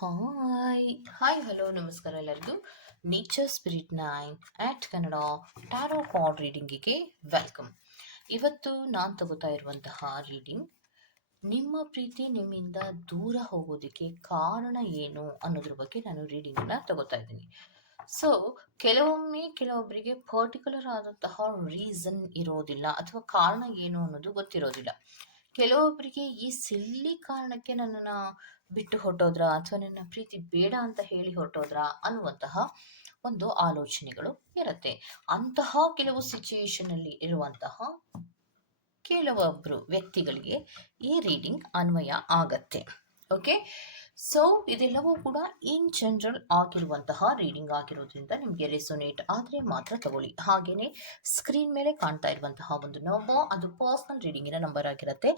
Hi hello ನಮಸ್ಕಾರ ಎಲ್ಲರಿಗೂ. Nature spirit 9 ಆಟ್ Kannada tarot card ರೀಡಿಂಗಿಗೆ welcome. ಇವತ್ತು ನಾನು ತಗೋತಾ ಇರುವಂತಹ ರೀಡಿಂಗ್, ನಿಮ್ಮ ಪ್ರೀತಿ ನಿಮ್ಮಿಂದ ದೂರ ಹೋಗೋದಕ್ಕೆ ಕಾರಣ ಏನು ಅನ್ನೋದ್ರ ಬಗ್ಗೆ ನಾನು ರೀಡಿಂಗನ್ನು ತಗೋತಾ ಇದ್ದೀನಿ. ಸೊ ಕೆಲವೊಬ್ಬರಿಗೆ ಪರ್ಟಿಕ್ಯುಲರ್ ಆದಂತಹ ರೀಸನ್ ಇರೋದಿಲ್ಲ ಅಥವಾ ಕಾರಣ ಏನು ಅನ್ನೋದು ಗೊತ್ತಿರೋದಿಲ್ಲ. ಕೆಲವೊಬ್ಬರಿಗೆ ಈ ಸಿಲ್ಲಿ ಕಾರಣಕ್ಕೆ ನನ್ನನ್ನು ಬಿಟ್ಟು ಹೊರಟೋದ್ರ ಅಥವಾ ನನ್ನ ಪ್ರೀತಿ ಬೇಡ ಅಂತ ಹೇಳಿ ಹೊರಟೋದ್ರ ಅನ್ನುವಂತಹ ಒಂದು ಆಲೋಚನೆಗಳು ಇರುತ್ತೆ. ಅಂತಹ ಕೆಲವು ಸಿಚುಯೇಷನ್ ಅಲ್ಲಿ ಇರುವಂತಹ ಕೆಲವೊಬ್ಬರು ವ್ಯಕ್ತಿಗಳಿಗೆ ಈ ರೀಡಿಂಗ್ ಅನ್ವಯ ಆಗತ್ತೆ. ಓಕೆ, ಸೊ ಇದೆಲ್ಲವೂ ಕೂಡ ಇನ್ ಜನರಲ್ ಆಗಿರುವಂತಹ ರೀಡಿಂಗ್ ಆಗಿರೋದ್ರಿಂದ ನಿಮಗೆ ರೆಸೊನೇಟ್ ಆದರೆ ಮಾತ್ರ ತಗೊಳ್ಳಿ. ಹಾಗೇನೆ ಸ್ಕ್ರೀನ್ ಮೇಲೆ ಕಾಣ್ತಾ ಇರುವಂತಹ ಒಂದು ನಂಬರ್, ಅದು ಪರ್ಸನಲ್ ರೀಡಿಂಗಿನ ನಂಬರ್ ಆಗಿರುತ್ತೆ.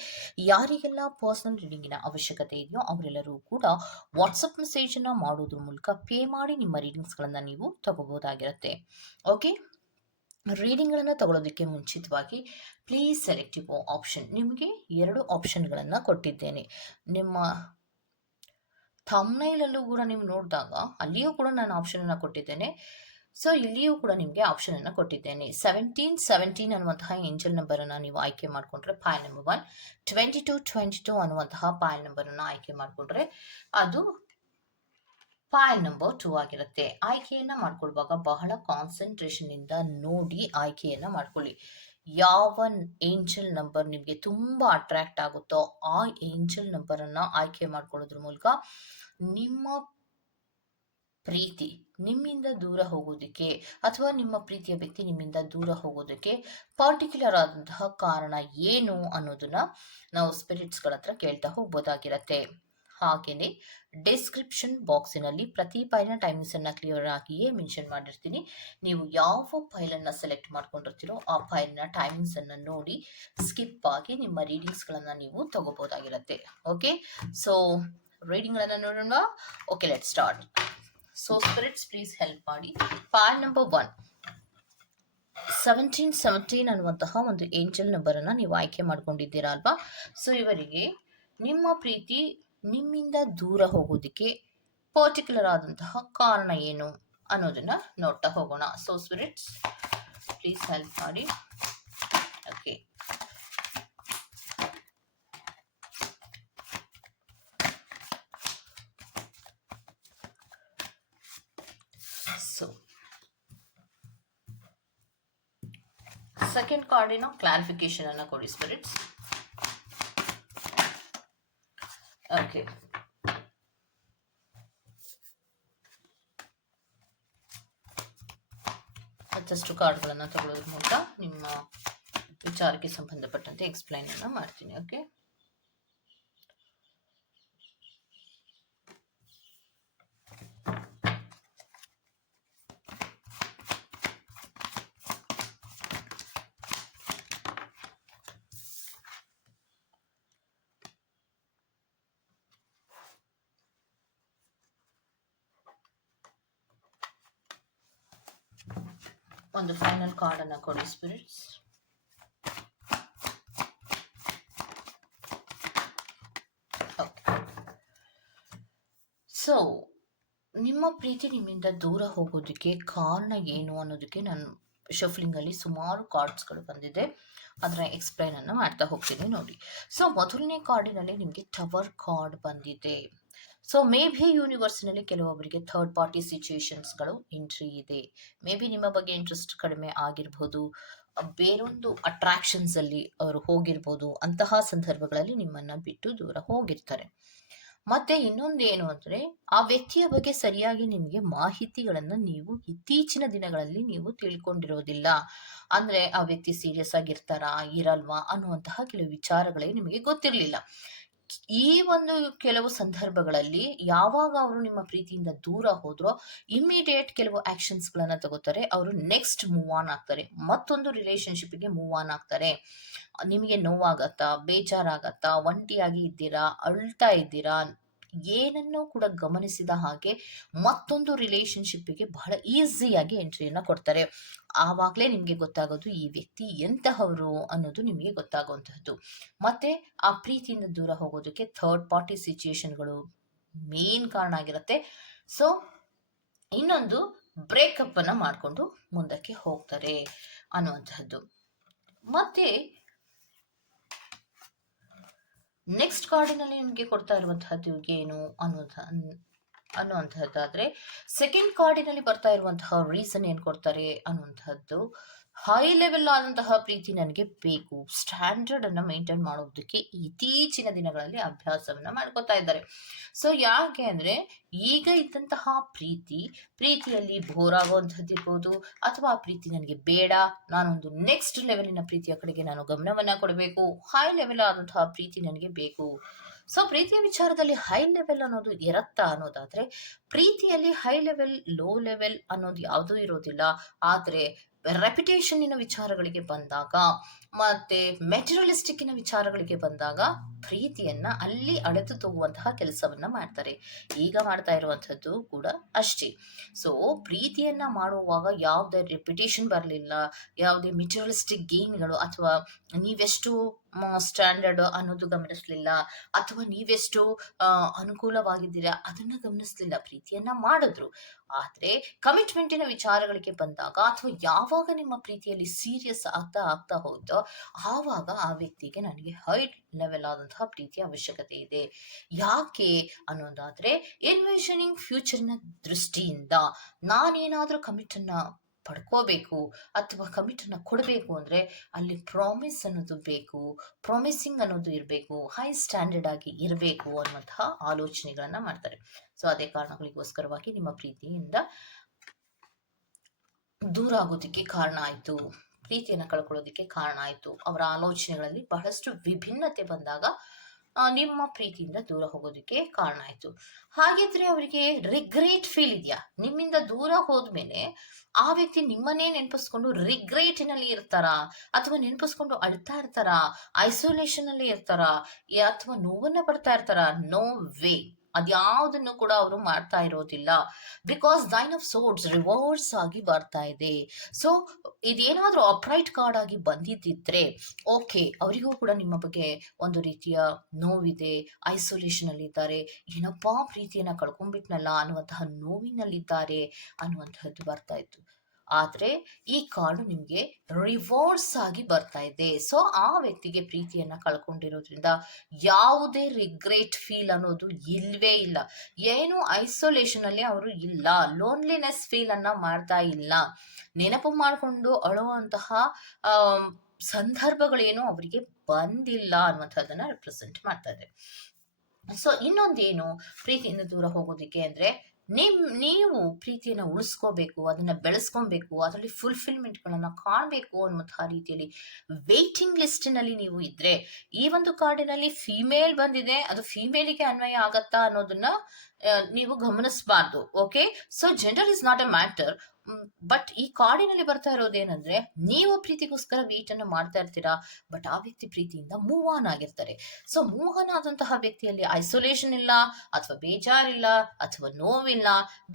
ಯಾರಿಗೆಲ್ಲ ಪರ್ಸನಲ್ ರೀಡಿಂಗಿನ ಅವಶ್ಯಕತೆ ಇದೆಯೋ ಅವರೆಲ್ಲರೂ ಕೂಡ ವಾಟ್ಸಪ್ ಮೆಸೇಜನ್ನು ಮಾಡೋದ್ರ ಮೂಲಕ ಪೇ ಮಾಡಿ ನಿಮ್ಮ ರೀಡಿಂಗ್ಸ್ಗಳನ್ನು ನೀವು ತಗೋಬಹುದಾಗಿರುತ್ತೆ. ಓಕೆ, ರೀಡಿಂಗ್ಗಳನ್ನು ತಗೊಳ್ಳೋದಕ್ಕೆ ಮುಂಚಿತವಾಗಿ ಪ್ಲೀಸ್ ಸೆಲೆಕ್ಟ್ ಯುವರ್ ಆಪ್ಷನ್. ನಿಮಗೆ 2 ಆಪ್ಷನ್ಗಳನ್ನು ಕೊಟ್ಟಿದ್ದೇನೆ. ನಿಮ್ಮ ಥಂಬ್ನೈಲಲ್ಲೂ ಕೂಡ ನೀವು ನೋಡಿದಾಗ ಅಲ್ಲಿಯೂ ಕೂಡ ನಾನು ಆಪ್ಷನನ್ನು ಕೊಟ್ಟಿದ್ದೇನೆ. ಸೊ ಇಲ್ಲಿಯೂ ಕೂಡ ನಿಮಗೆ ಆಪ್ಷನನ್ನು ಕೊಟ್ಟಿದ್ದೇನೆ. 1717 ಅನ್ನುವಂತಹ ಏಂಜಲ್ ನಂಬರನ್ನು ನೀವು ಆಯ್ಕೆ ಮಾಡಿಕೊಂಡ್ರೆ ಪಾಯಲ್ ನಂಬರ್ 1, 2222 ಅನ್ನುವಂತಹ ಪಾಯಲ್ ನಂಬರನ್ನು ಆಯ್ಕೆ ಮಾಡಿಕೊಂಡ್ರೆ ಅದು ಪಾಯಲ್ ನಂಬರ್ 2 ಆಗಿರುತ್ತೆ. ಆಯ್ಕೆಯನ್ನ ಮಾಡ್ಕೊಳ್ವಾಗ ಬಹಳ ಕಾನ್ಸಂಟ್ರೇಷನ್ ಇಂದ ನೋಡಿ ಆಯ್ಕೆಯನ್ನ ಮಾಡ್ಕೊಳ್ಳಿ. ಯಾವ ಏಂಜಲ್ ನಂಬರ್ ನಿಮಗೆ ತುಂಬಾ ಅಟ್ರಾಕ್ಟ್ ಆಗುತ್ತೋ ಆ ಏಂಜಲ್ ನಂಬರ್ ಅನ್ನ ಆಯ್ಕೆ ಮಾಡ್ಕೊಳ್ಳೋದ್ರ ಮೂಲಕ ನಿಮ್ಮ ಪ್ರೀತಿ ನಿಮ್ಮಿಂದ ದೂರ ಹೋಗೋದಕ್ಕೆ ಅಥವಾ ನಿಮ್ಮ ಪ್ರೀತಿಯ ವ್ಯಕ್ತಿ ನಿಮ್ಮಿಂದ ದೂರ ಹೋಗೋದಕ್ಕೆ ಪರ್ಟಿಕ್ಯುಲರ್ ಆದಂತಹ ಕಾರಣ ಏನು ಅನ್ನೋದನ್ನ ನಾವು ಸ್ಪಿರಿಟ್ಸ್ಗಳ ಹತ್ರ ಕೇಳ್ತಾ ಹೋಗ್ಬೋದಾಗಿರತ್ತೆ. ಹಾಗೆಯೇ ಡಿಸ್ಕ್ರಿಪ್ಷನ್ ಬಾಕ್ಸಿನಲ್ಲಿ ಪ್ರತಿ ಫೈಲ್ನ ಟೈಮಿಂಗ್ಸ್ ಅನ್ನ ಕ್ಲಿಯರ್ ಆಗಿಯೇ ಮೆನ್ಷನ್ ಮಾಡಿರ್ತೀನಿ. ನೀವು ಯಾವ ಫೈಲನ್ನು ಸೆಲೆಕ್ಟ್ ಮಾಡ್ಕೊಂಡಿರ್ತೀರೋ ಆ ಫೈಲ್ನ ಟೈಮಿಂಗ್ಸ್ ಅನ್ನು ನೋಡಿ ಸ್ಕಿಪ್ ಆಗಿ ನಿಮ್ಮ ರೀಡಿಂಗ್ಸ್ಗಳನ್ನು ನೀವು ತಗೋಬಹುದಾಗಿರುತ್ತೆ. ಓಕೆ, ಸೊ ರೀಡಿಂಗ್ಗಳನ್ನು ನೋಡೋಣ. Okay, let start. So spirits please help ಮಾಡಿ. ಫೈಲ್ ನಂಬರ್ 1 1717 ಅನ್ನುವಂತಹ ಒಂದು ಏಂಜಲ್ ನಂಬರನ್ನು ನೀವು ಆಯ್ಕೆ ಮಾಡ್ಕೊಂಡಿದ್ದೀರಾ ಅಲ್ವಾ? ಸೊ ಇವರಿಗೆ ನಿಮ್ಮ ಪ್ರೀತಿ ನಿಮ್ಮಿಂದ ದೂರ ಹೋಗೋದಕ್ಕೆ ಪರ್ಟಿಕ್ಯುಲರ್ ಆದಂತಹ ಕಾರಣ ಏನು ಅನ್ನೋದನ್ನ ನೋಡ್ತಾ ಹೋಗೋಣ. ಸೊ ಸ್ಪಿರಿಟ್ಸ್ ಪ್ಲೀಸ್ ಹೆಲ್ಪ್ ಮಾಡಿ. ಓಕೆ, ಸೊ ಸೆಕೆಂಡ್ ಕಾರ್ಡಿನ ಕ್ಲಾರಿಫಿಕೇಶನ್ ಅನ್ನ ಕೊಡಿ ಸ್ಪಿರಿಟ್ಸ್. ಓಕೆ, ಮತ್ತಷ್ಟು ಕಾರ್ಡ್ಗಳನ್ನು ತಗೊಳ್ಳೋದ್ರ ಮೂಲಕ ನಿಮ್ಮ ವಿಚಾರಕ್ಕೆ ಸಂಬಂಧಪಟ್ಟಂತೆ ಎಕ್ಸ್ಪ್ಲೈನ್ ಅನ್ನ ಮಾಡ್ತೀನಿ. ಓಕೆ, ಒಂದು ಫೈನಲ್ ಕಾರ್ಡ್ ಅನ್ನ ಕೊಡಿ ಸ್ಪಿರಿಟ್ಸ್. ಸೊ ನಿಮ್ಮ ಪ್ರೀತಿ ನಿಮ್ಮಿಂದ ದೂರ ಹೋಗೋದಕ್ಕೆ ಕಾರಣ ಏನು ಅನ್ನೋದಕ್ಕೆ ನಾನು ಶಫ್ಲಿಂಗ್ ಅಲ್ಲಿ ಸುಮಾರು ಕಾರ್ಡ್ಸ್ಗಳು ಬಂದಿದೆ, ಅದರ ಎಕ್ಸ್ಪ್ಲೈನ್ ಅನ್ನು ಮಾಡ್ತಾ ಹೋಗ್ತೀನಿ ನೋಡಿ. ಸೊ ಮೊದಲನೇ ಕಾರ್ಡಿನಲ್ಲಿ ನಿಮಗೆ ಟವರ್ ಕಾರ್ಡ್ ಬಂದಿದೆ. ಸೊ ಮೇ ಬಿ ಯೂನಿವರ್ಸ್ನಲ್ಲಿ ಕೆಲವೊಬ್ಬರಿಗೆ ಥರ್ಡ್ ಪಾರ್ಟಿ ಸಿಚುಯೇಷನ್ಸ್ಗಳು ಎಂಟ್ರಿ ಇದೆ. ಮೇ ಬಿ ನಿಮ್ಮ ಬಗ್ಗೆ ಇಂಟ್ರೆಸ್ಟ್ ಕಡಿಮೆ ಆಗಿರ್ಬೋದು, ಬೇರೊಂದು ಅಟ್ರಾಕ್ಷನ್ಸ್ ಅಲ್ಲಿ ಅವರು ಹೋಗಿರ್ಬೋದು. ಅಂತಹ ಸಂದರ್ಭಗಳಲ್ಲಿ ನಿಮ್ಮನ್ನ ಬಿಟ್ಟು ದೂರ ಹೋಗಿರ್ತಾರೆ. ಮತ್ತೆ ಇನ್ನೊಂದೇನು ಅಂದ್ರೆ ಆ ವ್ಯಕ್ತಿಯ ಬಗ್ಗೆ ಸರಿಯಾಗಿ ನಿಮಗೆ ಮಾಹಿತಿಗಳನ್ನು ನೀವು ಇತ್ತೀಚಿನ ದಿನಗಳಲ್ಲಿ ನೀವು ತಿಳ್ಕೊಂಡಿರೋದಿಲ್ಲ. ಅಂದ್ರೆ ಆ ವ್ಯಕ್ತಿ ಸೀರಿಯಸ್ ಆಗಿರ್ತಾರಾ ಇರಲ್ವಾ ಅನ್ನುವಂತಹ ಕೆಲವು ವಿಚಾರಗಳೇ ನಿಮಗೆ ಗೊತ್ತಿರಲಿಲ್ಲ. ಈ ಒಂದು ಕೆಲವು ಸಂದರ್ಭಗಳಲ್ಲಿ ಯಾವಾಗ ಅವರು ನಿಮ್ಮ ಪ್ರೀತಿಯಿಂದ ದೂರ ಹೋದ್ರೋ ಇಮಿಡಿಯೇಟ್ ಕೆಲವು ಆಕ್ಷನ್ಸ್ ಗಳನ್ನ ತಗೋತಾರೆ. ಅವರು ನೆಕ್ಸ್ಟ್ ಮೂವ್ ಆನ್ ಆಗ್ತಾರೆ, ಮತ್ತೊಂದು ರಿಲೇಶನ್ಶಿಪ್ಗೆ ಮೂವ್ ಆನ್ ಆಗ್ತಾರೆ. ನಿಮಗೆ ನೋವಾಗತ್ತಾ, ಬೇಜಾರಾಗತ್ತಾ, ಒಂಟಿಯಾಗಿ ಇದ್ದೀರಾ, ಅಳ್ತಾ ಇದ್ದೀರಾ, ಏನನ್ನೂ ಕೂಡ ಗಮನಿಸಿದ ಹಾಗೆ ಮತ್ತೊಂದು ರಿಲೇಶನ್ಶಿಪ್ಗೆ ಬಹಳ ಈಸಿಯಾಗಿ ಎಂಟ್ರಿಯನ್ನ ಕೊಡ್ತಾರೆ. ಆವಾಗಲೇ ನಿಮಗೆ ಗೊತ್ತಾಗೋದು ಈ ವ್ಯಕ್ತಿ ಎಂತಹವರು ಅನ್ನೋದು ನಿಮಗೆ ಗೊತ್ತಾಗುವಂತಹದ್ದು. ಮತ್ತೆ ಆ ಪ್ರೀತಿಯಿಂದ ದೂರ ಹೋಗೋದಕ್ಕೆ ಥರ್ಡ್ ಪಾರ್ಟಿ ಸಿಚುಯೇಷನ್ಗಳು ಮೇನ್ ಕಾರಣ ಆಗಿರುತ್ತೆ. ಸೊ ಇನ್ನೊಂದು ಬ್ರೇಕಪ್ ಅನ್ನ ಮಾಡಿಕೊಂಡು ಮುಂದಕ್ಕೆ ಹೋಗ್ತಾರೆ ಅನ್ನುವಂತಹದ್ದು. ಮತ್ತೆ ನೆಕ್ಸ್ಟ್ ಕಾರ್ಡಿನಲ್ಲಿ ನಿಮಗೆ ಕೊಡ್ತಾ ಇರುವಂತಹದ್ದು ಏನು ಅನ್ನುವಂತಹದ್ದಾದ್ರೆ, ಸೆಕೆಂಡ್ ಕಾರ್ಡಿನಲ್ಲಿ ಬರ್ತಾ ಇರುವಂತಹ ರೀಸನ್ ಏನ್ ಕೊಡ್ತಾರೆ ಅನ್ನುವಂತಹದ್ದು, ಹೈ ಲೆವೆಲ್ ಆದಂತಹ ಪ್ರೀತಿ ನನಗೆ ಬೇಕು, ಸ್ಟ್ಯಾಂಡರ್ಡ್ ಅನ್ನ ಮೇಂಟೈನ್ ಮಾಡೋದಕ್ಕೆ ಇತ್ತೀಚಿನ ದಿನಗಳಲ್ಲಿ ಅಭ್ಯಾಸವನ್ನ ಮಾಡ್ಕೊತಾ ಇದ್ದಾರೆ. ಸೊ ಯಾಕೆ ಅಂದ್ರೆ, ಈಗ ಇದ್ದಂತಹ ಪ್ರೀತಿಯಲ್ಲಿ ಬೋರ್ ಆಗುವಂಥದ್ದು ಇರ್ಬೋದು, ಅಥವಾ ಆ ಪ್ರೀತಿ ನನಗೆ ಬೇಡ, ನಾನೊಂದು ನೆಕ್ಸ್ಟ್ ಲೆವೆಲಿನ ಪ್ರೀತಿಯ ಕಡೆಗೆ ನಾನು ಗಮನವನ್ನ ಕೊಡಬೇಕು, ಹೈ ಲೆವೆಲ್ ಆದಂತಹ ಪ್ರೀತಿ ನನಗೆ ಬೇಕು. ಸೊ ಪ್ರೀತಿಯ ವಿಚಾರದಲ್ಲಿ ಹೈ ಲೆವೆಲ್ ಅನ್ನೋದು ಇರತ್ತಾ ಅನ್ನೋದಾದ್ರೆ, ಪ್ರೀತಿಯಲ್ಲಿ ಹೈ ಲೆವೆಲ್ ಲೋ ಲೆವೆಲ್ ಅನ್ನೋದು ಯಾವುದೂ ಇರೋದಿಲ್ಲ. ಆದ್ರೆ ರೆಪ್ಯುಟೇಷನ್ನಿನ ವಿಚಾರಗಳಿಗೆ ಬಂದಾಗ, ಮತ್ತೆ ಮೆಟೀರಿಯಲಿಸ್ಟಿಕ್ಕಿನ ವಿಚಾರಗಳಿಗೆ ಬಂದಾಗ ಪ್ರೀತಿಯನ್ನ ಅಲ್ಲಿ ಅಳೆದು ತೋಗುವಂತಹ ಕೆಲಸವನ್ನ ಮಾಡ್ತಾರೆ. ಈಗ ಮಾಡ್ತಾ ಇರುವಂತದ್ದು ಕೂಡ ಅಷ್ಟೇ. ಸೊ ಪ್ರೀತಿಯನ್ನ ಮಾಡುವಾಗ ಯಾವುದೇ ರೆಪ್ಯುಟೇಷನ್ ಬರಲಿಲ್ಲ, ಯಾವುದೇ ಮೆಟೀರಿಯಲಿಸ್ಟಿಕ್ ಗೇನ್ಗಳು, ಅಥವಾ ನೀವೆಷ್ಟು ಸ್ಟ್ಯಾಂಡರ್ಡ್ ಅನ್ನೋದು ಗಮನಿಸ್ಲಿಲ್ಲ, ಅಥವಾ ನೀವೆಷ್ಟು ಅನುಕೂಲವಾಗಿದ್ದೀರಾ ಅದನ್ನ ಗಮನಿಸ್ಲಿಲ್ಲ, ಪ್ರೀತಿಯನ್ನ ಮಾಡಿದ್ರು. ಆದ್ರೆ ಕಮಿಟ್ಮೆಂಟಿನ ವಿಚಾರಗಳಿಗೆ ಬಂದಾಗ, ಅಥವಾ ಯಾವಾಗ ನಿಮ್ಮ ಪ್ರೀತಿಯಲ್ಲಿ ಸೀರಿಯಸ್ ಆಗ್ತಾ ಹೋಯ್ತೋ, ಆವಾಗ ಆ ವ್ಯಕ್ತಿಗೆ ನನಗೆ ಹೈ ಲೆವೆಲ್ ಆದಂತಹ ಪ್ರೀತಿಯ ಅವಶ್ಯಕತೆ ಇದೆ. ಯಾಕೆ ಅನ್ನೋದಾದ್ರೆ, ಎನ್ವಿಷನಿಂಗ್ ಫ್ಯೂಚರ್ನ ದೃಷ್ಟಿಯಿಂದ ನಾನೇನಾದ್ರೂ ಕಮಿಟ್ ಅನ್ನ ಪಡ್ಕೋಬೇಕು ಅಥವಾ ಕಮಿಟ್ ಅನ್ನ ಕೊಡಬೇಕು ಅಂದ್ರೆ, ಅಲ್ಲಿ ಪ್ರಾಮಿಸ್ ಅನ್ನೋದು ಬೇಕು, ಪ್ರಾಮಿಸಿಂಗ್ ಅನ್ನೋದು ಇರಬೇಕು, ಹೈ ಸ್ಟ್ಯಾಂಡರ್ಡ್ ಆಗಿ ಇರಬೇಕು ಅನ್ನುವಂತಹ ಆಲೋಚನೆಗಳನ್ನ ಮಾಡ್ತಾರೆ. ಸೊ ಅದೇ ಕಾರಣಗಳಿಗೋಸ್ಕರವಾಗಿ ನಿಮ್ಮ ಪ್ರೀತಿಯಿಂದ ದೂರ ಆಗೋದಕ್ಕೆ ಕಾರಣ ಆಯ್ತು, ಪ್ರೀತಿಯನ್ನ ಕಳ್ಕೊಳ್ಳೋದಕ್ಕೆ ಕಾರಣ ಆಯ್ತು. ಅವರ ಆಲೋಚನೆಗಳಲ್ಲಿ ಬಹಳಷ್ಟು ವಿಭಿನ್ನತೆ ಬಂದಾಗ ನಿಮ್ಮ ಪ್ರೀತಿಯಿಂದ ದೂರ ಹೋಗೋದಕ್ಕೆ ಕಾರಣ ಆಯ್ತು. ಹಾಗಿದ್ರೆ ಅವರಿಗೆ ರಿಗ್ರೇಟ್ ಫೀಲ್ ಇದೆಯಾ? ನಿಮ್ಮಿಂದ ದೂರ ಹೋದ್ಮೇಲೆ ಆ ವ್ಯಕ್ತಿ ನಿಮ್ಮನ್ನೇ ನೆನಪಿಸ್ಕೊಂಡು ರಿಗ್ರೇಟಿನಲ್ಲಿ ಇರ್ತಾರಾ, ಅಥವಾ ನೆನಪಿಸ್ಕೊಂಡು ಅಳ್ತಾ ಇರ್ತಾರಾ, ಐಸೋಲೇಷನ್ ಅಲ್ಲಿ ಇರ್ತಾರಾ, ಅಥವಾ ನೋವನ್ನ ಪಡ್ತಾ ಇರ್ತಾರಾ? ನೋ ವೇ, ಅದ್ಯಾವುದನ್ನು ಕೂಡ ಅವರು ಮಾಡ್ತಾ ಇರೋದಿಲ್ಲ. ಬಿಕಾಸ್ ನೈನ್ ಆಫ್ ಸೋರ್ಡ್ಸ್ ರಿವರ್ಸ್ ಆಗಿ ಬರ್ತಾ ಇದೆ. ಸೊ ಇದೇನಾದ್ರೂ ಅಪ್ರೈಟ್ ಕಾರ್ಡ್ ಆಗಿ ಬಂದಿದ್ದಿದ್ರೆ ಓಕೆ, ಅವರಿಗೂ ಕೂಡ ನಿಮ್ಮ ಬಗ್ಗೆ ಒಂದು ರೀತಿಯ ನೋವಿದೆ, ಐಸೋಲೇಷನ್ ಅಲ್ಲಿ ಇದ್ದಾರೆ, ಏನಪ್ಪಾ ಪ್ರೀತಿಯನ್ನ ಕಳ್ಕೊಂಡ್ಬಿಟ್ನಲ್ಲ ಅನ್ನುವಂತಹ ನೋವಿನಲ್ಲಿದ್ದಾರೆ ಅನ್ನುವಂತಹದ್ದು ಬರ್ತಾ ಇತ್ತು. ಆದ್ರೆ ಈ ಕಾರ್ಡ್ ನಿಮ್ಗೆ ರಿವರ್ಸ್ ಆಗಿ ಬರ್ತಾ ಇದೆ. ಸೊ ಆ ವ್ಯಕ್ತಿಗೆ ಪ್ರೀತಿಯನ್ನ ಕಳ್ಕೊಂಡಿರೋದ್ರಿಂದ ಯಾವುದೇ ರಿಗ್ರೆಟ್ ಫೀಲ್ ಅನ್ನೋದು ಇಲ್ವೇ ಇಲ್ಲ. ಏನು ಐಸೋಲೇಷನ್ ಅಲ್ಲಿ ಅವರು ಇಲ್ಲ, ಲೋನ್ಲಿನೆಸ್ ಫೀಲ್ ಅನ್ನ ಮಾಡ್ತಾ ಇಲ್ಲ, ನೆನಪು ಮಾಡಿಕೊಂಡು ಅಳುವಂತಹ ಸಂದರ್ಭಗಳೇನು ಅವರಿಗೆ ಬಂದಿಲ್ಲ ಅನ್ನುವಂಥದ್ದನ್ನ ರೆಪ್ರೆಸೆಂಟ್ ಮಾಡ್ತಾ ಇದೆ. ಸೊ ಇನ್ನೊಂದೇನು ಪ್ರೀತಿಯಿಂದ ದೂರ ಹೋಗೋದಿಕ್ಕೆ ಅಂದ್ರೆ, ನೀವು ಪ್ರೀತಿಯನ್ನ ಉಳಿಸ್ಕೋಬೇಕು, ಅದನ್ನ ಬೆಳೆಸ್ಕೊಬೇಕು, ಅದರಲ್ಲಿ ಫುಲ್ಫಿಲ್ಮೆಂಟ್ಗಳನ್ನ ಕಾಣಬೇಕು ಅನ್ನುವಂತಹ ರೀತಿಯಲ್ಲಿ ವೇಟಿಂಗ್ ಲಿಸ್ಟಿನಲ್ಲಿ ನೀವು ಇದ್ರೆ, ಈ ಒಂದು ಕಾರ್ಡಿನಲ್ಲಿ ಫಿಮೇಲ್ ಬಂದಿದೆ, ಅದು ಫಿಮೇಲಿಗೆ ಅನ್ವಯ ಆಗತ್ತಾ ಅನ್ನೋದನ್ನ ನೀವು ಗಮನಿಸಬಾರ್ದು. Okay, so gender is not a matter. But ಈ ಕಾರ್ಡಿನಲ್ಲಿ ಬರ್ತಾ ಇರೋದೇನಂದ್ರೆ, ನೀವು ಪ್ರೀತಿಗೋಸ್ಕರ ವೇಟ್ ಅನ್ನು ಮಾಡ್ತಾ ಇರ್ತೀರಾ, ಬಟ್ ಆ ವ್ಯಕ್ತಿ ಪ್ರೀತಿಯಿಂದ ಮೂವ್ ಆನ್ ಆಗಿರ್ತಾರೆ. ಸೊ ಮೂವ್ ಆನ್ ಆದಂತಹ ವ್ಯಕ್ತಿಯಲ್ಲಿ ಐಸೋಲೇಷನ್ ಇಲ್ಲ, ಅಥವಾ ಬೇಜಾರಿಲ್ಲ, ಅಥವಾ ನೋವಿಲ್ಲ,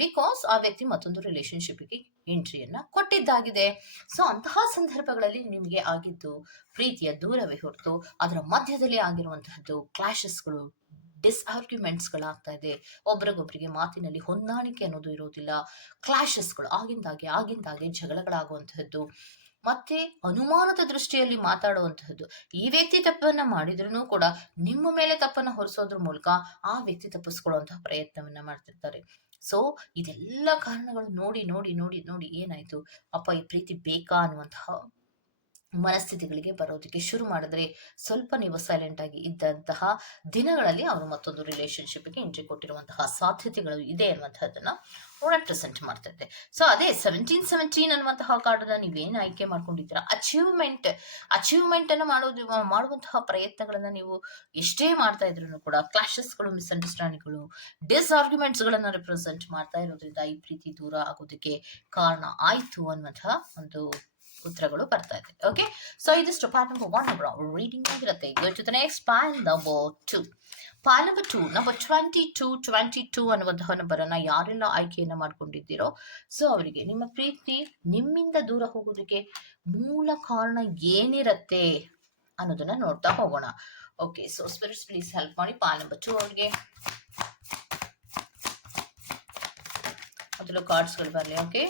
ಬಿಕಾಸ್ ಆ ವ್ಯಕ್ತಿ ಮತ್ತೊಂದು ರಿಲೇಶನ್ಶಿಪ್ಗೆ ಎಂಟ್ರಿಯನ್ನ ಕೊಟ್ಟಿದ್ದಾಗಿದೆ. ಸೊ ಅಂತಹ ಸಂದರ್ಭಗಳಲ್ಲಿ ನಿಮಗೆ ಆಗಿದ್ದು ಪ್ರೀತಿಯ ದೂರವೇ ಹೊರತು ಅದರ ಮಧ್ಯದಲ್ಲಿ ಆಗಿರುವಂತಹದ್ದು ಕ್ಲಾಶಸ್ಗಳು, ಡಿಸ್ಆರ್ಗ್ಯುಮೆಂಟ್ಸ್ಗಳಾಗ್ತಾ ಇದೆ, ಒಬ್ರಿಗೊಬ್ರಿಗೆ ಮಾತಿನಲ್ಲಿ ಹೊಂದಾಣಿಕೆ ಅನ್ನೋದು ಇರೋದಿಲ್ಲ, ಕ್ಲಾಶಸ್ಗಳು ಆಗಿಂದಾಗೆ ಜಗಳಗಳಾಗುವಂತಹದ್ದು, ಮತ್ತೆ ಅನುಮಾನದ ದೃಷ್ಟಿಯಲ್ಲಿ ಮಾತಾಡುವಂತಹದ್ದು. ಈ ವ್ಯಕ್ತಿ ತಪ್ಪನ್ನ ಮಾಡಿದ್ರು ಕೂಡ ನಿಮ್ಮ ಮೇಲೆ ತಪ್ಪನ್ನ ಹೊರಿಸೋದ್ರ ಮೂಲಕ ಆ ವ್ಯಕ್ತಿ ತಪ್ಪಿಸ್ಕೊಳ್ಳುವಂತಹ ಪ್ರಯತ್ನವನ್ನ ಮಾಡ್ತಿರ್ತಾರೆ. ಸೊ ಇದೆಲ್ಲ ಕಾರಣಗಳು ನೋಡಿ ನೋಡಿ ನೋಡಿ ನೋಡಿ ಏನಾಯ್ತು, ಅಪ್ಪ ಈ ಪ್ರೀತಿ ಬೇಕಾ ಅನ್ನುವಂತಹ ಮನಸ್ಥಿತಿಗಳಿಗೆ ಬರೋದಕ್ಕೆ ಶುರು ಮಾಡಿದ್ರೆ, ಸ್ವಲ್ಪ ನೀವು ಸೈಲೆಂಟ್ ಆಗಿ ಇದ್ದಂತಹ ದಿನಗಳಲ್ಲಿ ಅವರು ಮತ್ತೊಂದು ರಿಲೇಶನ್ಶಿಪ್ಗೆ ಎಂಟ್ರಿ ಕೊಟ್ಟಿರುವಂತಹ ಸಾಧ್ಯತೆಗಳು ಇದೆ ಅನ್ನುವಂಥದ್ದನ್ನ ರೆಪ್ರೆಸೆಂಟ್ ಮಾಡ್ತಾ ಇದೆ. ಸೊ ಅದೇ 1717 ಅನ್ನುವಂತಹ ಕಾರ್ಡನ್ನ ನೀವೇನು ಆಯ್ಕೆ ಮಾಡ್ಕೊಂಡಿದ್ದೀರಾ, ಅಚೀವ್ಮೆಂಟ್ ಅನ್ನು ಮಾಡುವಂತಹ ಪ್ರಯತ್ನಗಳನ್ನ ನೀವು ಎಷ್ಟೇ ಮಾಡ್ತಾ ಇದ್ರು ಕೂಡ ಕ್ಲಾಶಸ್ಗಳು, ಮಿಸ್ಅಂಡರ್ಸ್ಟ್ಯಾಂಡಿಂಗ್ಗಳು, ಡಿಸ್ಆರ್ಗ್ಯುಮೆಂಟ್ಸ್ ಗಳನ್ನ ರೆಪ್ರೆಸೆಂಟ್ ಮಾಡ್ತಾ ಇರೋದ್ರಿಂದ ಈ ಪ್ರೀತಿ ದೂರ ಆಗೋದಕ್ಕೆ ಕಾರಣ ಆಯ್ತು ಅನ್ನುವಂತಹ ಒಂದು ಉತ್ತರಗಳು ಬರ್ತಾ ಇದೆ. ಓಕೆ, ಸೊ ಇದಿಷ್ಟು ಪಾರ್ಟ್ ನಂಬರ್ 1 ನಂಬರ್ ರೀಡಿಂಗ್ ಆಗಿರುತ್ತೆ. Go to the next part number 2. Part number 2 number 22 ಅನ್ನುವಂತಹ ನಂಬರ್ ಅನ್ನ ಯಾರೆಲ್ಲ ಆಯ್ಕೆಯನ್ನ ಮಾಡ್ಕೊಂಡಿದ್ದೀರೋ, ಸೊ ಅವರಿಗೆ ನಿಮ್ಮ ಪ್ರೀತಿ ನಿಮ್ಮಿಂದ ದೂರ ಹೋಗೋದಕ್ಕೆ ಮೂಲ ಕಾರಣ ಏನಿರತ್ತೆ ಅನ್ನೋದನ್ನ ನೋಡ್ತಾ ಹೋಗೋಣ. Okay, so spirits please help ಮಾಡಿ ಪಾರ್ಟ್ ನಂಬರ್ 2 ಅವ್ರಿಗೆ. ಮೊದಲು ಕಾರ್ಡ್ಸ್ಗಳು ಬರಲಿ. ಓಕೆ,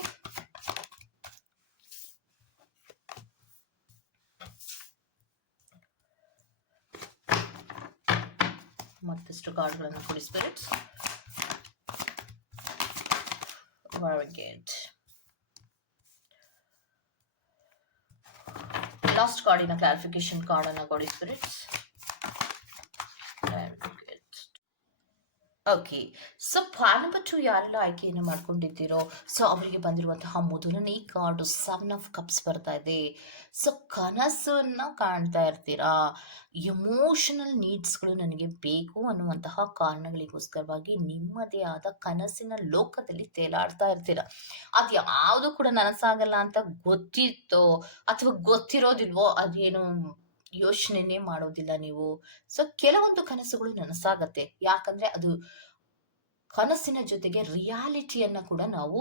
ಮತ್ತಷ್ಟು ಕಾರ್ಡ್ಗಳನ್ನು ಕೊಡಿ ಸ್ಪಿರಿಟ್ಸ್. Very good. ಲಾಸ್ಟ್ ಕಾರ್ಡಿನ ಕ್ಲಾರಿಫಿಕೇಶನ್ ಕಾರ್ಡ್ ಅನ್ನು ಕೊಡಿ spirits. Okay, so part number 2 ಯಾರೆಲ್ಲ ಆಯ್ಕೆಯನ್ನು ಮಾಡ್ಕೊಂಡಿದ್ದೀರೋ, ಸೊ ಅವರಿಗೆ ಬಂದಿರುವಂತಹ ಮೊದಲನೇ ಕಾರ್ಡು 7 ಆಫ್ ಕಪ್ಸ್ ಬರ್ತಾ ಇದೆ. ಸೊ ಕನಸನ್ನು ಕಾಣ್ತಾ ಇರ್ತೀರಾ. ಎಮೋಷನಲ್ ನೀಡ್ಸ್ಗಳು ನನಗೆ ಬೇಕು ಅನ್ನುವಂತಹ ಕಾರಣಗಳಿಗೋಸ್ಕರವಾಗಿ ನಿಮ್ಮದೇ ಆದ ಕನಸಿನ ಲೋಕದಲ್ಲಿ ತೇಲಾಡ್ತಾ ಇರ್ತೀರಾ. ಅದು ಯಾವುದು ಕೂಡ ನನಸಾಗಲ್ಲ ಅಂತ ಗೊತ್ತಿತ್ತೋ ಅಥವಾ ಗೊತ್ತಿರೋದಿಲ್ವೋ ಅದೇನು ಯೋಚನೆನೇ ಮಾಡೋದಿಲ್ಲ ನೀವು. ಸೊ ಕೆಲವೊಂದು ಕನಸುಗಳು ನನಸಾಗತ್ತೆ, ಯಾಕಂದ್ರೆ ಅದು ಕನಸಿನ ಜೊತೆಗೆ ರಿಯಾಲಿಟಿಯನ್ನ ಕೂಡ ನಾವು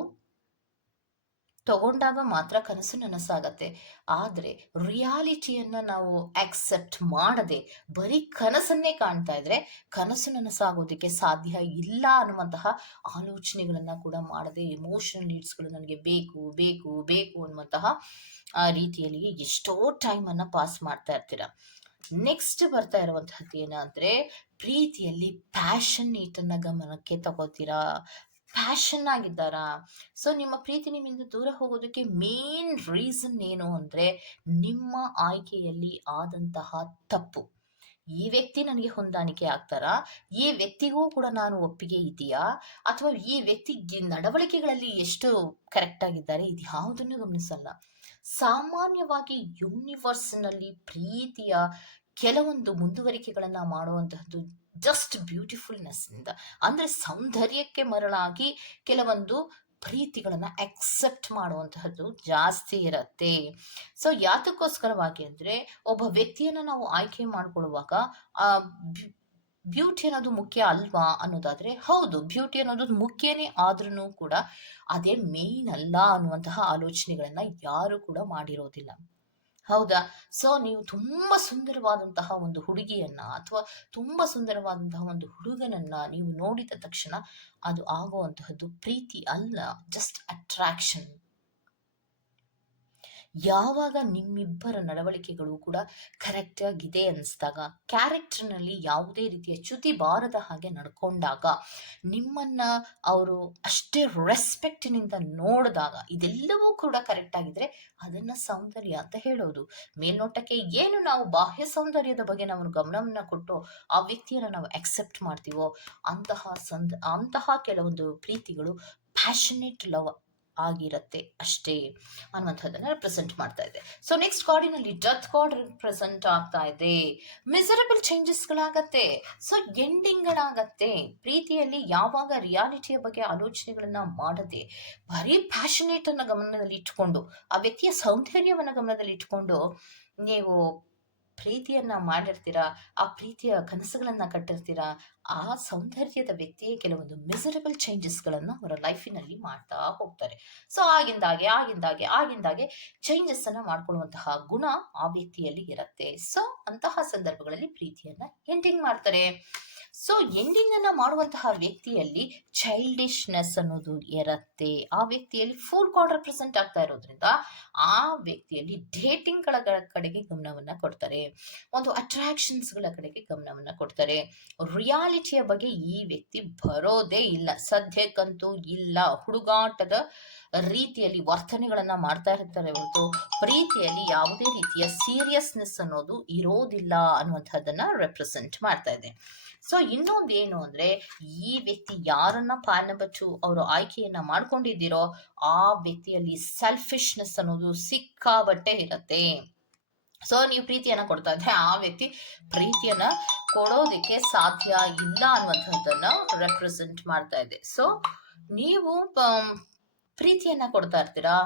ತಗೊಂಡಾಗ ಮಾತ್ರ ಕನಸು ನನಸಾಗತ್ತೆ. ಆದರೆ ರಿಯಾಲಿಟಿಯನ್ನ ನಾವು ಆಕ್ಸೆಪ್ಟ್ ಮಾಡದೆ ಬರೀ ಕನಸನ್ನೇ ಕಾಣ್ತಾ ಇದ್ರೆ ಕನಸು ನನಸಾಗೋದಕ್ಕೆ ಸಾಧ್ಯ ಇಲ್ಲ ಅನ್ನುವಂತಹ ಆಲೋಚನೆಗಳನ್ನ ಕೂಡ ಮಾಡದೆ ಎಮೋಷನಲ್ ನೀಡ್ಸ್ಗಳು ನನಗೆ ಬೇಕು ಬೇಕು ಬೇಕು ಅನ್ನುವಂತಹ ರೀತಿಯಲ್ಲಿ ಎಷ್ಟೋ ಟೈಮ್ ಅನ್ನ ಪಾಸ್ ಮಾಡ್ತಾ ಇರ್ತೀರ. ನೆಕ್ಸ್ಟ್ ಬರ್ತಾ ಇರುವಂತಹದ್ದು ಏನಂದ್ರೆ ಪ್ರೀತಿಯಲ್ಲಿ ಪ್ಯಾಷನೇಟ್ ಅನ್ನ ಗಮನಕ್ಕೆ ತಗೋತೀರಾ. ಪ್ಯಾಷನ್ ಆಗಿದ್ದಾರಾ? ಸೊ ನಿಮ್ಮ ಪ್ರೀತಿ ನಿಮ್ಮಿಂದ ದೂರ ಹೋಗೋದಕ್ಕೆ ಮೇನ್ ರೀಸನ್ ಏನು ಅಂದ್ರೆ ನಿಮ್ಮ ಆಯ್ಕೆಯಲ್ಲಿ ಆದಂತಹ ತಪ್ಪು. ಈ ವ್ಯಕ್ತಿ ನನಗೆ ಹೊಂದಾಣಿಕೆ ಆಗ್ತಾರಾ, ಈ ವ್ಯಕ್ತಿಗೂ ಕೂಡ ನಾನು ಒಪ್ಪಿಗೆ ಇದೆಯಾ, ಅಥವಾ ಈ ವ್ಯಕ್ತಿ ನಡವಳಿಕೆಗಳಲ್ಲಿ ಎಷ್ಟು ಕರೆಕ್ಟ್ ಆಗಿದ್ದಾರೆ, ಇದು ಯಾವುದನ್ನು ಗಮನಿಸಲ್ಲ. ಸಾಮಾನ್ಯವಾಗಿ ಯೂನಿವರ್ಸ್ನಲ್ಲಿ ಪ್ರೀತಿಯ ಕೆಲವೊಂದು ಮುಂದುವರಿಕೆಗಳನ್ನ ಮಾಡುವಂತಹದ್ದು ಜಸ್ಟ್ ಬ್ಯೂಟಿಫುಲ್ನೆಸ್ ಇಂದ, ಅಂದ್ರೆ ಸೌಂದರ್ಯಕ್ಕೆ ಮರಳಾಗಿ ಕೆಲವೊಂದು ಪ್ರೀತಿಗಳನ್ನ ಅಕ್ಸೆಪ್ಟ್ ಮಾಡುವಂತಹದ್ದು ಜಾಸ್ತಿ ಇರತ್ತೆ. ಸೊ ಯಾತಕ್ಕೋಸ್ಕರವಾಗಿ ಅಂದ್ರೆ ಒಬ್ಬ ವ್ಯಕ್ತಿಯನ್ನ ನಾವು ಆಯ್ಕೆ ಮಾಡ್ಕೊಳ್ಳುವಾಗ ಆ ಬ್ಯೂಟಿ ಅನ್ನೋದು ಮುಖ್ಯ ಅಲ್ವಾ ಅನ್ನೋದಾದ್ರೆ ಹೌದು, ಬ್ಯೂಟಿ ಅನ್ನೋದು ಮುಖ್ಯನೇ, ಆದ್ರೂ ಕೂಡ ಅದೇ ಮೇನ್ ಅಲ್ಲ ಅನ್ನುವಂತಹ ಆಲೋಚನೆಗಳನ್ನ ಯಾರು ಕೂಡ ಮಾಡಿರೋದಿಲ್ಲ. ಹೌದಾ? ಸೊ ನೀವು ತುಂಬಾ ಸುಂದರವಾದಂತಹ ಒಂದು ಹುಡುಗಿಯನ್ನ ಅಥವಾ ತುಂಬಾ ಸುಂದರವಾದಂತಹ ಒಂದು ಹುಡುಗನನ್ನ ನೀವು ನೋಡಿದ ತಕ್ಷಣ ಅದು ಆಗುವಂತಹದ್ದು ಪ್ರೀತಿ ಅಲ್ಲ, ಜಸ್ಟ್ ಅಟ್ರಾಕ್ಷನ್. ಯಾವಾಗ ನಿಮ್ಮಿಬ್ಬರ ನಡವಳಿಕೆಗಳು ಕೂಡ ಕರೆಕ್ಟ್ ಆಗಿದೆ ಅನಿಸಿದಾಗ, ಕ್ಯಾರೆಕ್ಟರ್ನಲ್ಲಿ ಯಾವುದೇ ರೀತಿಯ ಚ್ಯುತಿ ಬಾರದ ಹಾಗೆ ನಡ್ಕೊಂಡಾಗ, ನಿಮ್ಮನ್ನ ಅವರು ಅಷ್ಟೇ ರೆಸ್ಪೆಕ್ಟಿನಿಂದ ನೋಡಿದಾಗ, ಇದೆಲ್ಲವೂ ಕೂಡ ಕರೆಕ್ಟ್ ಆಗಿದ್ರೆ ಅದನ್ನ ಸೌಂದರ್ಯ ಅಂತ ಹೇಳೋದು. ಮೇಲ್ನೋಟಕ್ಕೆ ಏನು ನಾವು ಬಾಹ್ಯ ಸೌಂದರ್ಯದ ಬಗ್ಗೆ ನಾವು ಗಮನವನ್ನ ಕೊಟ್ಟು ಆ ವ್ಯಕ್ತಿಯನ್ನ ನಾವು ಅಕ್ಸೆಪ್ಟ್ ಮಾಡ್ತೀವೋ ಅಂತಹ ಕೆಲವೊಂದು ಪ್ರೀತಿಗಳು ಪ್ಯಾಷನೇಟ್ ಲವ್ ಆಗಿರತ್ತೆ ಅಷ್ಟೇ ಅನ್ನುವಂಥದ್ದನ್ನ ರೆಪ್ರೆಸೆಂಟ್ ಮಾಡ್ತಾ ಇದೆ. ಸೊ ನೆಕ್ಸ್ಟ್ ಕಾರ್ಡಿನಲ್ಲಿ ಡೆತ್ ಕಾರ್ಡ್ ರೆಪ್ರೆಸೆಂಟ್ ಆಗ್ತಾ ಇದೆ. ಮಿಸರಬಲ್ ಚೇಂಜಸ್ಗಳಾಗತ್ತೆ, ಸೊ ಎಂಡಿಂಗ್ಗಳಾಗತ್ತೆ. ಪ್ರೀತಿಯಲ್ಲಿ ಯಾವಾಗ ರಿಯಾಲಿಟಿಯ ಬಗ್ಗೆ ಆಲೋಚನೆಗಳನ್ನ ಮಾಡದೆ ಬರೀ ಪ್ಯಾಷನೇಟ್ ಅನ್ನ ಗಮನದಲ್ಲಿ ಇಟ್ಕೊಂಡು, ಆ ವ್ಯಕ್ತಿಯ ಸೌಂದರ್ಯವನ್ನ ಗಮನದಲ್ಲಿ ಇಟ್ಕೊಂಡು ನೀವು ಪ್ರೀತಿಯನ್ನ ಮಾಡಿರ್ತೀರಾ, ಆ ಪ್ರೀತಿಯ ಕನಸುಗಳನ್ನ ಕಟ್ಟಿರ್ತೀರಾ, ಆ ಸೌಂದರ್ಯದ ವ್ಯಕ್ತಿಯೇ ಕೆಲವೊಂದು ಮಿಸರಬಲ್ ಚೇಂಜಸ್ಗಳನ್ನ ಅವರ ಲೈಫಿನಲ್ಲಿ ಮಾಡ್ತಾ ಹೋಗ್ತಾರೆ. ಸೊ ಆಗಿಂದಾಗೆ ಚೇಂಜಸ್ ಅನ್ನ ಮಾಡ್ಕೊಳ್ಳುವಂತಹ ಗುಣ ಆ ವ್ಯಕ್ತಿಯಲ್ಲಿ ಇರುತ್ತೆ. ಸೊ ಅಂತಹ ಸಂದರ್ಭಗಳಲ್ಲಿ ಪ್ರೀತಿಯನ್ನ ಎಂಡಿಂಗ್ ಮಾಡ್ತಾರೆ. ಸೊ ಎಂಡಿಂಗ್ ಅನ್ನ ಮಾಡುವಂತಹ ವ್ಯಕ್ತಿಯಲ್ಲಿ ಚೈಲ್ಡಿಶ್ನೆಸ್ ಅನ್ನೋದು ಇರತ್ತೆ. ಆ ವ್ಯಕ್ತಿಯಲ್ಲಿ ಫುಲ್ ಕಾರ್ಡ್ ರೆಪ್ರೆಸೆಂಟ್ ಆಗ್ತಾ ಇರೋದ್ರಿಂದ ಆ ವ್ಯಕ್ತಿಯಲ್ಲಿ ಡೇಟಿಂಗ್ ಗಳ ಕಡೆಗೆ ಗಮನವನ್ನ ಕೊಡ್ತಾರೆ, ಒಂದು ಅಟ್ರಾಕ್ಷನ್ಸ್ ಗಳ ಕಡೆಗೆ ಗಮನವನ್ನ ಕೊಡ್ತಾರೆ. ರಿಯಾಲಿಟಿಯ ಬಗ್ಗೆ ಈ ವ್ಯಕ್ತಿ ಬರೋದೇ ಇಲ್ಲ, ಸದ್ಯಕ್ಕಂತೂ ಇಲ್ಲ. ಹುಡುಗಾಟದ ರೀತಿಯಲ್ಲಿ ವರ್ತನೆಗಳನ್ನ ಮಾಡ್ತಾ ಇರ್ತಾರೆ ಹೊರತು ಪ್ರೀತಿಯಲ್ಲಿ ಯಾವುದೇ ರೀತಿಯ ಸೀರಿಯಸ್ನೆಸ್ ಅನ್ನೋದು ಇರೋದಿಲ್ಲ ಅನ್ನುವಂಥದ್ದನ್ನ ರೆಪ್ರೆಸೆಂಟ್ ಮಾಡ್ತಾ ಇದೆ. ಸೊ ಇನ್ನೊಂದು ಏನು ಅಂದ್ರೆ ಈ ವ್ಯಕ್ತಿ ಯಾರನ್ನ ಪಾರ್ಟ್ ನಂಬರ್ 2 ಅವರು ಆಯ್ಕೆಯನ್ನ ಮಾಡ್ಕೊಂಡಿದ್ದೀರೋ ಆ ವ್ಯಕ್ತಿಯಲ್ಲಿ ಸೆಲ್ಫಿಶ್ನೆಸ್ ಅನ್ನೋದು ಸಿಕ್ಕಾಬಟ್ಟೆ ಇರತ್ತೆ. ಸೊ ನೀವು ಪ್ರೀತಿಯನ್ನ ಕೊಡ್ತಾ ಇದ್ರೆ ಆ ವ್ಯಕ್ತಿ ಪ್ರೀತಿಯನ್ನ ಕೊಡೋದಕ್ಕೆ ಸಾಧ್ಯ ಇಲ್ಲ ಅನ್ನುವಂಥದ್ದನ್ನ ರೆಪ್ರೆಸೆಂಟ್ ಮಾಡ್ತಾ ಇದೆ. ಸೊ ನೀವು ಪ್ರೀತಿಯನ್ನ ಕೊಡ್ತಾ ಇರ್ತೀರಾ,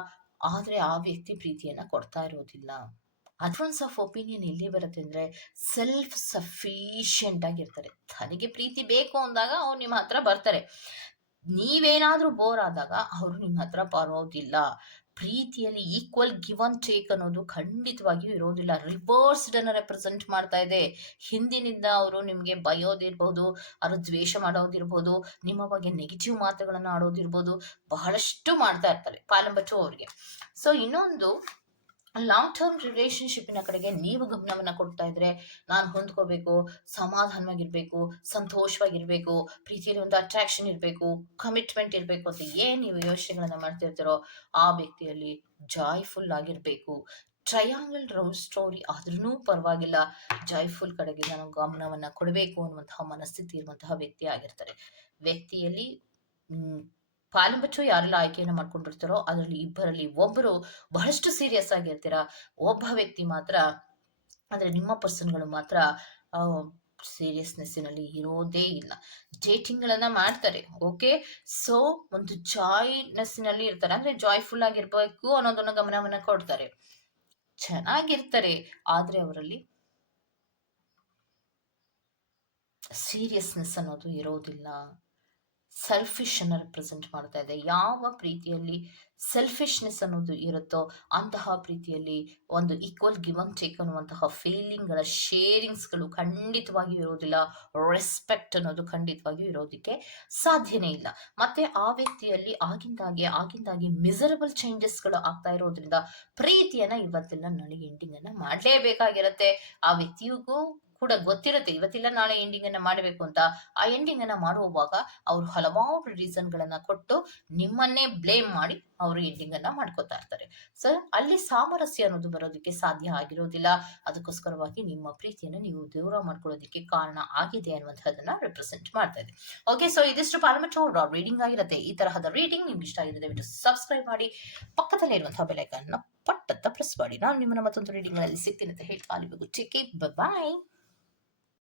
ಆದ್ರೆ ಆ ವ್ಯಕ್ತಿ ಪ್ರೀತಿಯನ್ನ ಕೊಡ್ತಾ ಇರೋದಿಲ್ಲ. ಡಿಫರೆನ್ಸ್ ಆಫ್ ಒಪಿನಿಯನ್ ಎಲ್ಲಿ ಬರುತ್ತೆ ಅಂದ್ರೆ ಸೆಲ್ಫ್ ಸಫಿಶಿಯಂಟ್ ಆಗಿರ್ತಾರೆ. ತನಗೆ ಪ್ರೀತಿ ಬೇಕು ಅಂದಾಗ ಅವ್ರು ನಿಮ್ಮ ಹತ್ರ ಬರ್ತಾರೆ. ನೀವೇನಾದ್ರೂ ಬೋರ್ ಆದಾಗ ಅವರು ನಿಮ್ಮ ಹತ್ರ ಬರೋದಿಲ್ಲ. ಪ್ರೀತಿಯಲ್ಲಿ ಈಕ್ವಲ್ ಗಿವ್ ಅಂಡ್ ಟೇಕ್ ಅನ್ನೋದು ಖಂಡಿತವಾಗಿಯೂ ಇರೋದಿಲ್ಲ. ರಿವರ್ಸ್ಡ್ ಅನ್ನ ರೆಪ್ರೆಸೆಂಟ್ ಮಾಡ್ತಾ ಇದೆ. ಹಿಂದಿನಿಂದ ಅವರು ನಿಮಗೆ ಬಯೋದಿರ್ಬೋದು, ಅವರು ದ್ವೇಷ ಮಾಡೋದಿರ್ಬೋದು, ನಿಮ್ಮ ಬಗ್ಗೆ ನೆಗೆಟಿವ್ ಮಾತುಗಳನ್ನ ಆಡೋದಿರ್ಬೋದು, ಬಹಳಷ್ಟು ಮಾಡ್ತಾ ಇರ್ತಾರೆ ಪಾಲಂಬಚು ಅವರಿಗೆ. ಸೊ ಇನ್ನೊಂದು, ಲಾಂಗ್ ಟರ್ಮ್ ರಿಲೇಶನ್ಶಿಪ್ಪಿನ ಕಡೆಗೆ ನೀವು ಗಮನವನ್ನ ಕೊಡ್ತಾ ಇದ್ರೆ, ನಾನು ಹೊಂದ್ಕೋಬೇಕು, ಸಮಾಧಾನವಾಗಿರ್ಬೇಕು, ಸಂತೋಷವಾಗಿರ್ಬೇಕು, ಪ್ರೀತಿಯಲ್ಲಿ ಒಂದು ಅಟ್ರಾಕ್ಷನ್ ಇರಬೇಕು, ಕಮಿಟ್ಮೆಂಟ್ ಇರಬೇಕು ಅಂತ ಏನ್ ನೀವು ಯೋಚನೆಗಳನ್ನ ಮಾಡ್ತಿರ್ತೀರೋ ಆ ವ್ಯಕ್ತಿಯಲ್ಲಿ ಜಾಯ್ಫುಲ್ ಆಗಿರ್ಬೇಕು. ಟ್ರಯಾಂಗಲ್ ಲವ್ ಸ್ಟೋರಿ ಆದ್ರೂ ಪರವಾಗಿಲ್ಲ, ಜಾಯ್ಫುಲ್ ಕಡೆಗೆ ನಾನು ಗಮನವನ್ನ ಕೊಡಬೇಕು ಅನ್ನುವಂತಹ ಮನಸ್ಥಿತಿ ಇರುವಂತಹ ವ್ಯಕ್ತಿ ಆಗಿರ್ತಾರೆ. ವ್ಯಕ್ತಿಯಲ್ಲಿ ಪಾಲಂಬಚ್ಚು ಯಾರೆಲ್ಲ ಆಯ್ಕೆಯನ್ನ ಮಾಡ್ಕೊಂಡಿರ್ತಾರೋ ಅದರಲ್ಲಿ ಇಬ್ಬರಲ್ಲಿ ಒಬ್ಬರು ಬಹಳಷ್ಟು ಸೀರಿಯಸ್ ಆಗಿರ್ತೀರಾ, ಒಬ್ಬ ವ್ಯಕ್ತಿ ಮಾತ್ರ, ಅಂದ್ರೆ ನಿಮ್ಮ ಪರ್ಸನ್ಗಳು ಮಾತ್ರ ಸೀರಿಯಸ್ನೆಸ್ಸಿನಲ್ಲಿ ಇರೋದೇ ಇಲ್ಲ. ಡೇಟಿಂಗ್ ಗಳನ್ನ ಮಾಡ್ತಾರೆ, ಓಕೆ. ಸೊ ಒಂದು ಜಾಯ್ನೆಸ್ಸಿನಲ್ಲಿ ಇರ್ತಾರೆ, ಅಂದ್ರೆ ಜಾಯ್ಫುಲ್ ಆಗಿರ್ಬೇಕು ಅನ್ನೋದನ್ನ ಗಮನವನ್ನ ಕೊಡ್ತಾರೆ, ಚೆನ್ನಾಗಿರ್ತಾರೆ. ಆದ್ರೆ ಅವರಲ್ಲಿ ಸೀರಿಯಸ್ನೆಸ್ ಅನ್ನೋದು ಇರೋದಿಲ್ಲ. ಸೆಲ್ಫಿಶ್ ಅನ್ನ ರೆಪ್ರೆಸೆಂಟ್ ಮಾಡ್ತಾ ಇದೆ. ಯಾವ ಪ್ರೀತಿಯಲ್ಲಿ ಸೆಲ್ಫಿಶ್ನೆಸ್ ಅನ್ನೋದು ಇರುತ್ತೋ ಅಂತಹ ಪ್ರೀತಿಯಲ್ಲಿ ಒಂದು ಈಕ್ವಲ್ ಗಿವ್ ಅಂಡ್ ಟೇಕ್ ಅನ್ನುವಂತಹ ಫೀಲಿಂಗ್ಗಳ ಶೇರಿಂಗ್ಸ್ಗಳು ಖಂಡಿತವಾಗಿಯೂ ಇರೋದಿಲ್ಲ. ರೆಸ್ಪೆಕ್ಟ್ ಅನ್ನೋದು ಖಂಡಿತವಾಗಿಯೂ ಇರೋದಕ್ಕೆ ಸಾಧ್ಯನೇ ಇಲ್ಲ. ಮತ್ತೆ ಆ ವ್ಯಕ್ತಿಯಲ್ಲಿ ಆಗಿಂದಾಗೆ ಮಿಸರಬಲ್ ಚೇಂಜಸ್ಗಳು ಆಗ್ತಾ ಇರೋದ್ರಿಂದ ಪ್ರೀತಿಯನ್ನ ಇವತ್ತಿಲ್ಲ ನಾಳೆ ಎಂಡಿಂಗ್ ಅನ್ನ ಮಾಡಲೇಬೇಕಾಗಿರತ್ತೆ. ಆ ವ್ಯಕ್ತಿಗೂ ಕೂಡ ಗೊತ್ತಿರುತ್ತೆ ಇವತ್ತಿಲ್ಲ ನಾಳೆ ಎಂಡಿಂಗ್ ಅನ್ನ ಮಾಡಬೇಕು ಅಂತ. ಆ ಎಂಡಿಂಗ್ ಅನ್ನ ಮಾಡುವಾಗ ಅವ್ರು ಹಲವಾರು ರೀಸನ್ ಗಳನ್ನ ಕೊಟ್ಟು ನಿಮ್ಮನ್ನೇ ಬ್ಲೇಮ್ ಮಾಡಿ ಅವರು ಎಂಡಿಂಗ್ ಅನ್ನ ಮಾಡ್ಕೋತಾ ಇರ್ತಾರೆ. ಸೊ ಅಲ್ಲಿ ಸಾಮರಸ್ಯ ಅನ್ನೋದು ಬರೋದಕ್ಕೆ ಸಾಧ್ಯ ಆಗಿರೋದಿಲ್ಲ. ಅದಕ್ಕೋಸ್ಕರವಾಗಿ ನಿಮ್ಮ ಪ್ರೀತಿಯನ್ನು ನೀವು ದೂರ ಮಾಡ್ಕೊಳ್ಳೋದಕ್ಕೆ ಕಾರಣ ಆಗಿದೆ ಅನ್ನುವಂಥದ್ದನ್ನ ರೆಪ್ರೆಸೆಂಟ್ ಮಾಡ್ತಾ ಇದೆ. ಓಕೆ, ಸೊ ಇದಿಷ್ಟು ಪಾರ್ಮೆಟ್ ರೀಡಿಂಗ್ ಆಗಿರುತ್ತೆ. ಈ ತರಹದ ರೀಡಿಂಗ್ ನಿಮ್ಗೆ ಇಷ್ಟ ಆಗಿದೆ ದಯವಿಟ್ಟು ಸಬ್ಸ್ಕ್ರೈಬ್ ಮಾಡಿ, ಪಕ್ಕದಲ್ಲೇ ಇರುವಂತಹ ಬೆಲ್ ಐಕಾನ್ ನ ಪಟ್ಟಂತ ಪ್ರೆಸ್ ಮಾಡಿ. ನಾನು ನಿಮ್ಮನ್ನ ಮತ್ತೊಂದು ರೀಡಿಂಗ್ ಗಳಲ್ಲಿ ಸಿಗ್ತೀನಿ ಅಂತ ಹೇಳ್ತಾ ಅಲ್ಲಿವರೆಗೂ ಟೇಕ್ ಕೇರ್, ಬೈ.